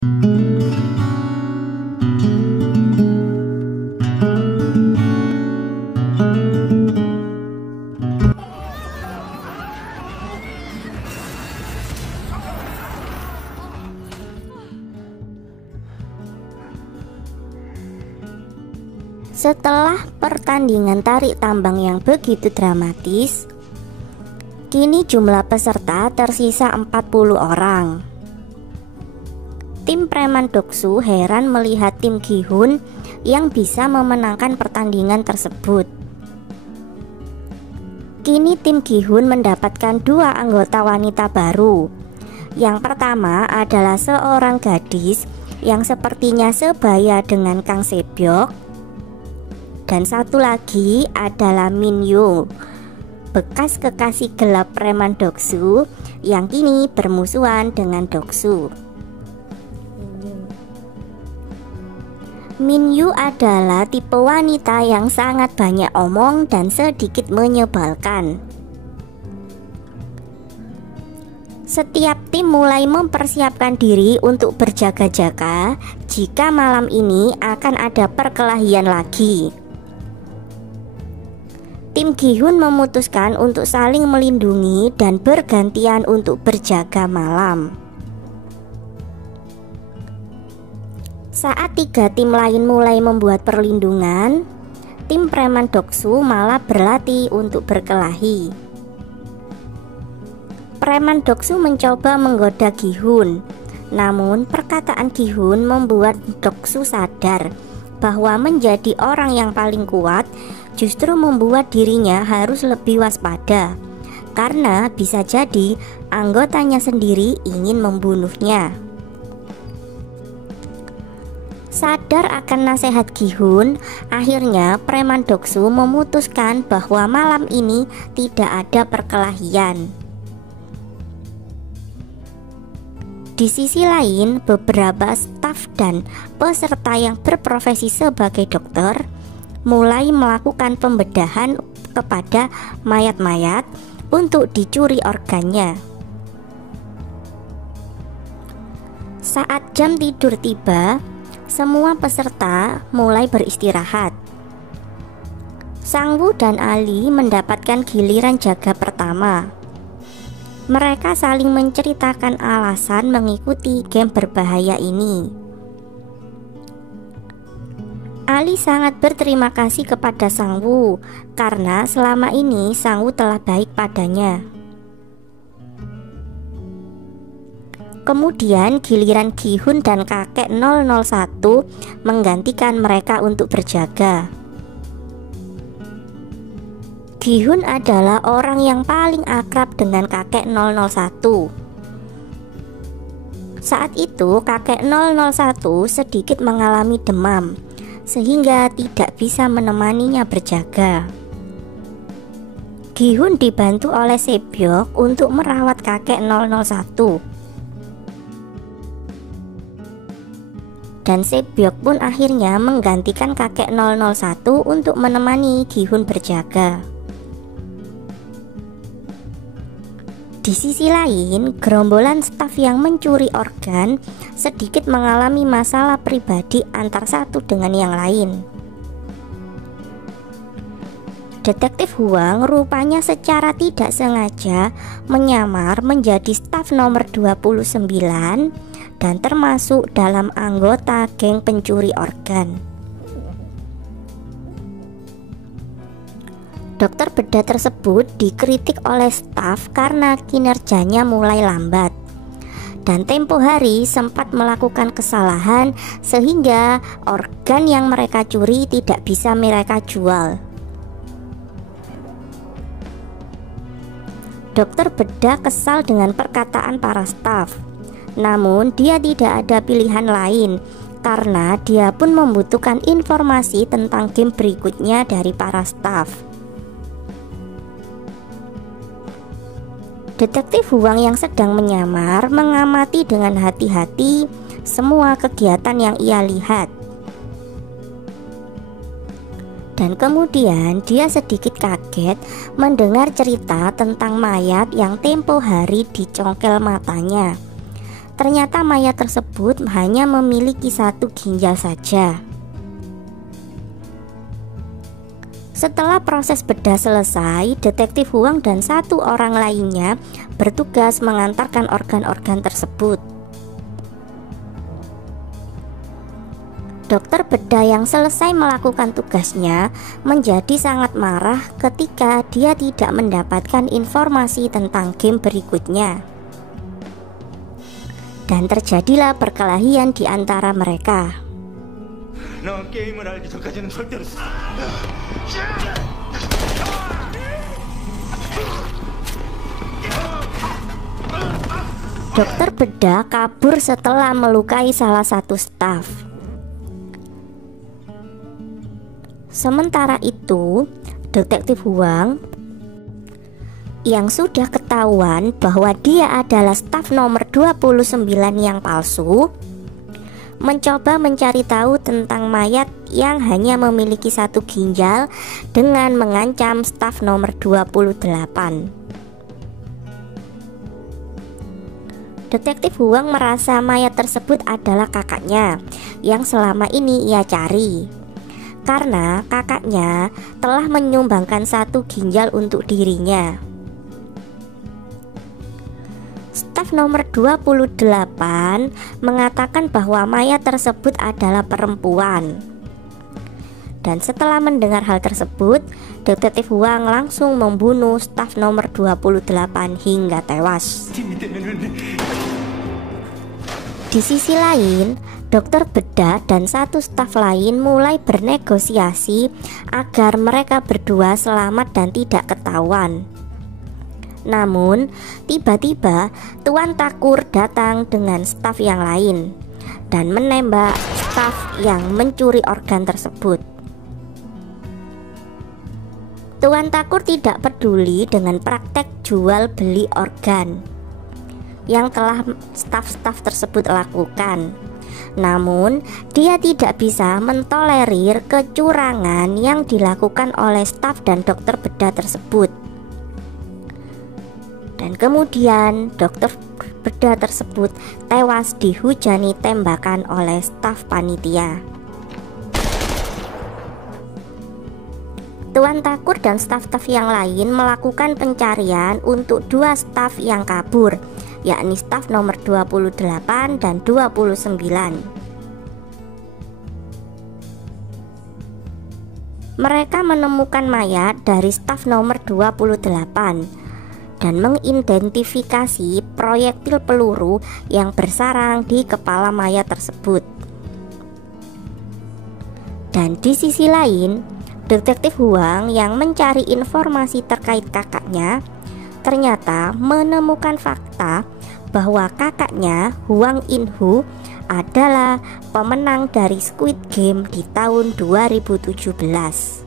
Setelah pertandingan tarik tambang yang begitu dramatis, kini jumlah peserta tersisa 40 orang. Tim preman Doksu heran melihat tim Gi-hun yang bisa memenangkan pertandingan tersebut. Kini tim Gi-hun mendapatkan 2 anggota wanita baru. Yang pertama adalah seorang gadis yang sepertinya sebaya dengan Kang Se-byok. Dan satu lagi adalah Min-yu, bekas kekasih gelap preman Doksu yang kini bermusuhan dengan Doksu. Min-yu adalah tipe wanita yang sangat banyak omong dan sedikit menyebalkan. Setiap tim mulai mempersiapkan diri untuk berjaga-jaga jika malam ini akan ada perkelahian lagi. Tim Gi-hun memutuskan untuk saling melindungi dan bergantian untuk berjaga malam. Saat 3 tim lain mulai membuat perlindungan, tim preman Doksu malah berlatih untuk berkelahi. Preman Doksu mencoba menggoda Gi-hun, namun perkataan Gi-hun membuat Doksu sadar bahwa menjadi orang yang paling kuat justru membuat dirinya harus lebih waspada, karena bisa jadi anggotanya sendiri ingin membunuhnya. Sadar akan nasihat Gi-hun, akhirnya preman Doksu memutuskan bahwa malam ini tidak ada perkelahian. Di sisi lain, beberapa staf dan peserta yang berprofesi sebagai dokter mulai melakukan pembedahan kepada mayat-mayat untuk dicuri organnya. Saat jam tidur tiba, semua peserta mulai beristirahat. Sang-woo dan Ali mendapatkan giliran jaga pertama. Mereka saling menceritakan alasan mengikuti game berbahaya ini. Ali sangat berterima kasih kepada Sang-woo karena selama ini Sang-woo telah baik padanya. Kemudian giliran Gi-hun dan kakek 001 menggantikan mereka untuk berjaga. Gi-hun adalah orang yang paling akrab dengan kakek 001. Saat itu kakek 001 sedikit mengalami demam, sehingga tidak bisa menemaninya berjaga. Gi-hun dibantu oleh Se-byok untuk merawat kakek 001. Dan Se-byok pun akhirnya menggantikan kakek 001 untuk menemani Gi-hun berjaga. Di sisi lain, gerombolan staf yang mencuri organ sedikit mengalami masalah pribadi antar satu dengan yang lain. Detektif Huang rupanya secara tidak sengaja menyamar menjadi staf nomor 29 dan termasuk dalam anggota geng pencuri organ. Dokter bedah tersebut dikritik oleh staf karena kinerjanya mulai lambat, dan tempo hari sempat melakukan kesalahan sehingga organ yang mereka curi tidak bisa mereka jual. Dokter bedah kesal dengan perkataan para staf, namun dia tidak ada pilihan lain karena dia pun membutuhkan informasi tentang game berikutnya dari para staf. Detektif Huang yang sedang menyamar mengamati dengan hati-hati semua kegiatan yang ia lihat. Dan kemudian dia sedikit kaget mendengar cerita tentang mayat yang tempo hari dicongkel matanya. ternyata mayat tersebut hanya memiliki satu ginjal saja. Setelah proses bedah selesai, detektif Huang dan satu orang lainnya bertugas mengantarkan organ-organ tersebut. Dokter bedah yang selesai melakukan tugasnya menjadi sangat marah ketika dia tidak mendapatkan informasi tentang game berikutnya. Dan terjadilah perkelahian di antara mereka. Dokter bedah kabur setelah melukai salah satu staf. Sementara itu, detektif Huang yang sudah ketahuan bahwa dia adalah staf nomor 29 yang palsu, mencoba mencari tahu tentang mayat yang hanya memiliki satu ginjal dengan mengancam staf nomor 28. Detektif Huang merasa mayat tersebut adalah kakaknya yang selama ini ia cari, karena kakaknya telah menyumbangkan satu ginjal untuk dirinya. Staf nomor 28 mengatakan bahwa mayat tersebut adalah perempuan. Dan setelah mendengar hal tersebut, detektif Huang langsung membunuh staf nomor 28 hingga tewas. Di sisi lain, dokter bedah dan satu staf lain mulai bernegosiasi agar mereka berdua selamat dan tidak ketahuan. Namun, tiba-tiba Tuan Takur datang dengan staf yang lain dan menembak staf yang mencuri organ tersebut. Tuan Takur tidak peduli dengan praktek jual beli organ yang telah staf-staf tersebut lakukan. Namun, dia tidak bisa mentolerir kecurangan yang dilakukan oleh staf dan dokter bedah tersebut. Dan kemudian dokter bedah tersebut tewas dihujani tembakan oleh staf panitia. Tuan Takur dan staf-staf yang lain melakukan pencarian untuk dua staf yang kabur, yakni staf nomor 28 dan 29. Mereka menemukan mayat dari staf nomor 28 dan mengidentifikasi proyektil peluru yang bersarang di kepala mayat tersebut. Dan di sisi lain, detektif Huang yang mencari informasi terkait kakaknya ternyata menemukan fakta bahwa kakaknya Huang Inhu adalah pemenang dari Squid Game di tahun 2017.